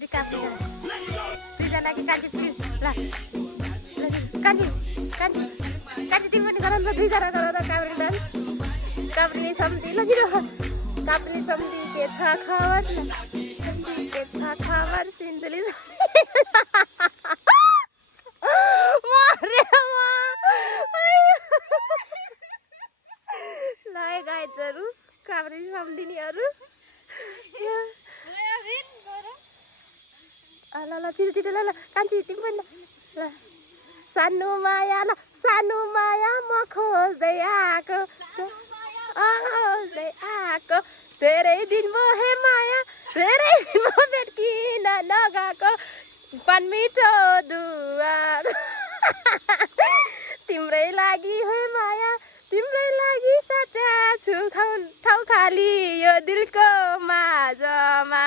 दुईजना कि कान्छी प्लिज ल कान्छी कान्छी कान्छी तिमी पनि गर न दुईजना गर न काभ्रे डान्स काभ्रे सम्धी ल जिरो काभ्रे सम्धी के छ खबर सम्धी के छ खबर सिन्धुली ल गाइजहरू काभ्रे सम्धिनीहरू ल ल छिटो छिटो ल ल कान्छी तिमी पनि ल सानो माया ल सानो माया म खोज्दै आएको धेरै दिन भयो माया धेरै दिन म भेट्किन लगाएको पान मिठो दुवार तिम्रै लागि हो माया तिम्रै लागि साचा छु ठाउँ खाली यो दिलको माझमा